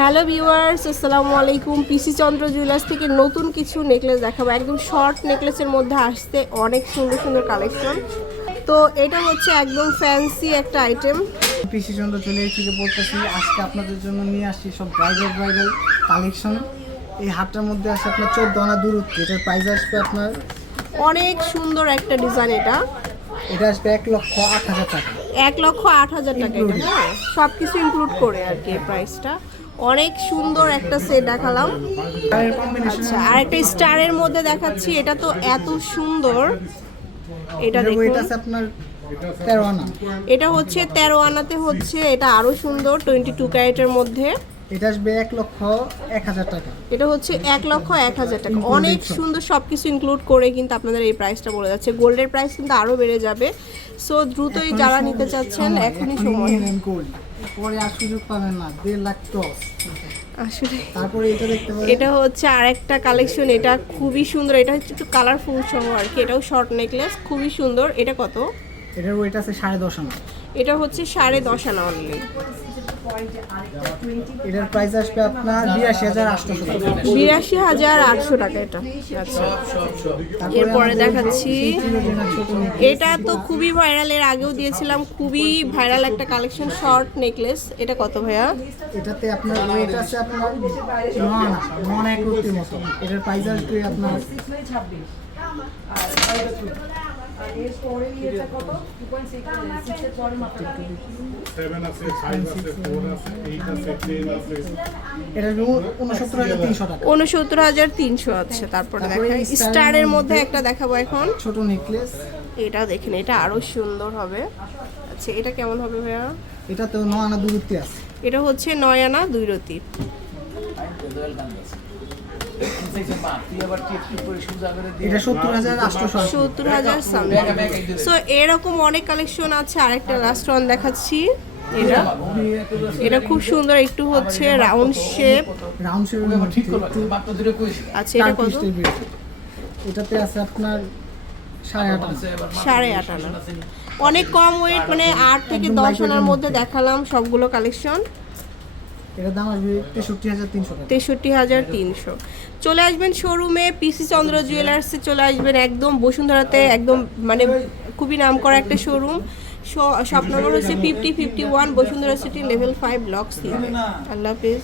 Hello viewers আসসালামু আলাইকুম। পিসি চন্দ্র jewellers থেকে নতুন কিছু নেকলেস দেখাবো। একদম শর্ট নেকলেসের মধ্যে আসতে অনেক সুন্দর সুন্দর কালেকশন। তো এটা হচ্ছে একদম ফ্যান্সি একটা আইটেম। পিসি চন্দ্র চলে এসেছি বলতেছি আজকে আপনাদের জন্য নিয়ে আসছি সব ব্রাইডাল ব্রাইডাল কালেকশন। এই হাটটার মধ্যে আছে আপনার চোদ্দ আনা দূরত্ব। এটার প্রাইস আসবে আপনার অনেক সুন্দর একটা ডিজাইন এটা। এটা আসবে এক লক্ষ আট হাজার টাকা। এক লক্ষ আট হাজার টাকা এটা হ্যাঁ সব কিছু ইনক্লুড করে আর কি প্রাইসটা অনেক সুন্দর একটা সেট দেখালাম। আচ্ছা আর একটা স্টারের মধ্যে দেখাচ্ছি এটা তো এত সুন্দর। এটা এটা দেখুন। আছে আপনার এটা হচ্ছে তেরো আনাতে হচ্ছে এটা আরও সুন্দর টোয়েন্টি টু ক্যারেটের মধ্যে। এটা আসবে এক লক্ষ এক হাজার টাকা। এটা হচ্ছে এক লক্ষ এক হাজার টাকা। অনেক সুন্দর সব কিছু ইনক্লুড করে কিন্তু আপনাদের এই প্রাইসটা বলে যাচ্ছে। গোল্ডের প্রাইস কিন্তু আরও বেড়ে যাবে। সো দ্রুতই যারা নিতে চাচ্ছেন এখনই সময়। পরে আর সুযোগ পাবেন না দেড় লাখ টস। আসলে তারপরে এটা দেখতে পাবেন। এটা হচ্ছে আরেকটা কালেকশন এটা খুবই সুন্দর এটা হচ্ছে একটু কালারফুল সহ আর কি এটাও শর্ট নেকলেস খুবই সুন্দর এটা কত? এটার ওয়েট আছে সাড়ে দশ আনা। এটা হচ্ছে সাড়ে দশ আনা অনলি এটার প্রাইস আসবে আপনার বিরাশি হাজার আটশোশো টাকা বিরাশি হাজার আটশো টাকা এটা। আচ্ছা। এরপরে দেখাচ্ছি। এটা তো খুবই ভাইরাল এর আগেও দিয়েছিলাম খুবই ভাইরাল একটা কালেকশন শর্ট নেকলেস এটা কত ভাইয়া? এটাতে আপনার ওয়েট আছে আপনার নন নন এক রুটির মতো। এটার প্রাইস আসবে আপনার আছে আছে আছে এইট আছে টেন আছে। এটা টাকা। আছে তারপরে দেখাই। স্টারের মধ্যে একটা দেখাবো এখন। ছোট নেকলেস এটা দেখেন এটা আরও সুন্দর হবে। আচ্ছা এটা কেমন হবে ভাইয়া? এটা তো আনা আছে। এটা হচ্ছে নয় আনা দুই রতি। এটা সত্তর হাজার সত্তর হাজার সো এরকম অনেক কালেকশন আছে আরেকটা লাস্ট ওয়ান দেখাচ্ছি। এটা এটা খুব সুন্দর একটু হচ্ছে রাউন্ড শেপ রাউন্ড একটু আচ্ছা এটা কত? এটাতে আছে আপনার সাড়ে আট আনা। অনেক কম ওয়েট মানে আট থেকে দশ আনার মধ্যে দেখালাম সবগুলো কালেকশন তেষট্টি হাজার তিনশো চলে আসবেন শোরুমে পিসি চন্দ্র জুয়েলার্সে চলে আসবেন একদম বসুন্ধরাতে, একদম মানে খুবই নাম করা একটা শোরুম শপ নম্বর হচ্ছে fifty fifty one Bashundhara city level five block C আল্লাহ হাফিজ।